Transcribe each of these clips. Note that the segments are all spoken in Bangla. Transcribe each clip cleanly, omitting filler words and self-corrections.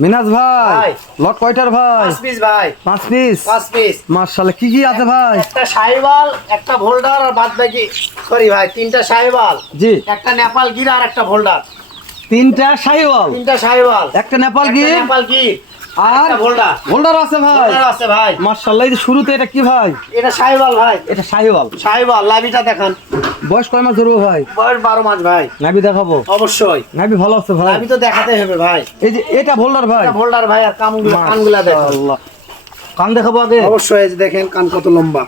মিনাজ ভাই লট কয়টার ভাই? 5 পিস ভাই। 5 পিস। 5 পিস। মাশাআল্লাহ কি কি আছে ভাই? একটা শাহিওয়াল, একটা ভোল্ডার আর বাদ বাকি সরি ভাই, তিনটা শাহিওয়াল, জি একটা নেপাল গির আর একটা ভোল্ডার। তিনটা শাহিওয়াল, তিনটা শাহিওয়াল, একটা নেপাল গির, নেপাল গির আর একটা ভোল্ডার। ভোল্ডার আছে ভাই। ভোল্ডার আছে ভাই। মাশাআল্লাহ। এই যে শুরুতে এটা কি ভাই? এটা শাহিওয়াল ভাই। এটা শাহিওয়াল। শাহিওয়াল লাভিটা দেখান। বয়স কয় মাস ধরবো ভাই? বয়স 12 মাস ভাই। নাভি দেখাবো? অবশ্যই। নাভি ভালো আছে ভাই? লাভি তো দেখাতে হবে ভাই। এই যে এটা ভোল্ডার ভাই। এটা ভোল্ডার ভাই, আর কানগুলা দেখেন। মাশাআল্লাহ। কান দেখাবো আগে? অবশ্যই। এই যে দেখেন কান কত লম্বা।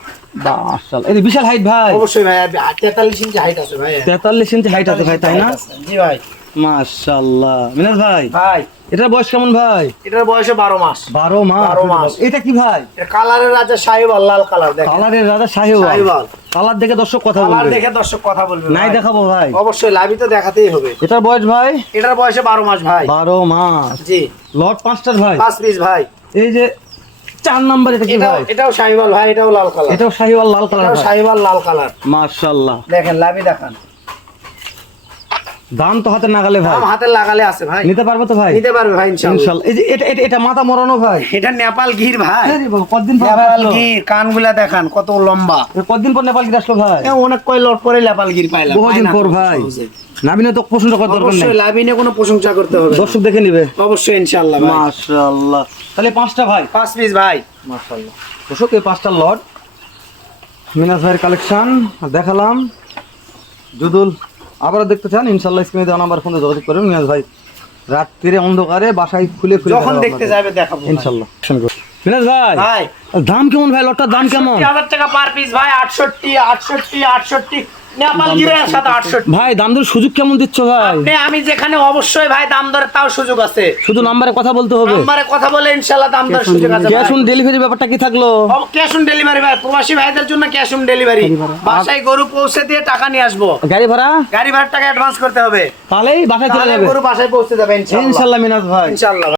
মাশাআল্লাহ। এই যে বিশাল হাইট ভাই। অবশ্যই ভাই, 43 ইঞ্চি হাইট আছে ভাই। 43 ইঞ্চি হাইট আছে ভাই, তাই না? জি ভাই। মাশাআল্লাহ। মিনাজ ভাই ভাই এটার বয়স কেমন ভাই? এটার বয়স 12 মাস। 12 মাস। 12 মাস। এটা কি ভাই? এটা কালারের রাজা শাহিওয়াল, লাল কালার দেখেন। কালারের রাজা শাহিওয়াল। শাহিওয়াল। কালার দেখে দর্শক কথা কালার বলবে। দেখে দর্শক কথা বলবে। নাই ভাই। দেখাবো ভাই? অবশ্যই লাভি তো দেখাতেই হবে। এটার বয়স ভাই? এটার বয়সে 12 মাস ভাই। 12 মাস। জি। লট 5টার ভাই। 5 পিস ভাই। এই যে 4 নাম্বার এটা কি ভাই? এটাও শাহিওয়াল ভাই, এটাও লাল কালার। এটাও শাহিওয়াল লাল কালার এটাও ভাই। শাহিওয়াল লাল কালার। মাশাআল্লাহ। দেখেন লাভি দেখান। দাম তো হাতে নাগালে ভাই। দাম হাতে লাগালে আছে ভাই। নিতে পারবো তো ভাই? নিতে পারবে ভাই ইনশাআল্লাহ। ইনশাআল্লাহ। এই যে এটা মাথা মরানো ভাই। এটা নেপাল গির ভাই। আরে বাবা, কতদিন পর নেপাল আসলো? গির কানগুলা দেখান কত লম্বা। কতদিন পর নেপাল গিয়ে আসলো ভাই? অনেক কয় লট পরে নেপাল গির পাইলাম। বহুদিন পর ভাই। নাবিনে তো প্রশংসা করার দরকার নেই। অবশ্যই লাভিনে কোনো প্রশংসা করতে হবে না। দর্শক দেখে নিবে। অবশ্যই ইনশাআল্লাহ ভাই। মাশাআল্লাহ। তাহলে 5টা ভাই। 5 পিস ভাই। মাশাআল্লাহ। দর্শক এই 5টা লট মিনাজ ভাইয়ের কালেকশন দেখালাম। যদুল আবারও দেখতে চান ইনশাআল্লাহ স্ক্রিনে দেওয়া নাম্বার ফোনে যোগাযোগ করবেন। মিনাজ ভাই রাত্রিরে অন্ধকারে বাসায় খুলে যখন দেখতে যাবে দেখাবো ইনশাআল্লাহ। মিনাজ ভাই ভাই দাম কেমন ভাই? লটটার দাম কেমন? 60,000 টাকা পার পিস ভাই। 68 নেপাল গিরের সাথে 68। ভাই দাম দর সুযোগ কেমন দিচ্ছ ভাই? আমি যেখানে অবশ্যই ভাই দাম দরে তাও সুযোগ আছে। শুধু নাম্বারে কথা বলতে হবে। নাম্বারে কথা বলে ইনশাআল্লাহ দাম দর সুযোগ আছে। ক্যাশ অন ডেলিভারি ব্যাপারটা কি থাকলো? ক্যাশ অন ডেলিভারি ভাই, প্রবাসী ভাইদের জন্য ক্যাশ অন ডেলিভারি। বাসায় গরু পৌঁছে দিয়ে টাকা নিয়ে আসবো। গাড়ি ভাড়া? গাড়ি ভাড়ার টাকা অ্যাডভান্স করতে হবে। তাহলেই বাসায় চলে তাহলে যাবে। গরু বাসায় পৌঁছে যাবে ইনশাআল্লাহ। ইনশাআল্লাহ মিনাজ ভাই। ইনশাআল্লাহ।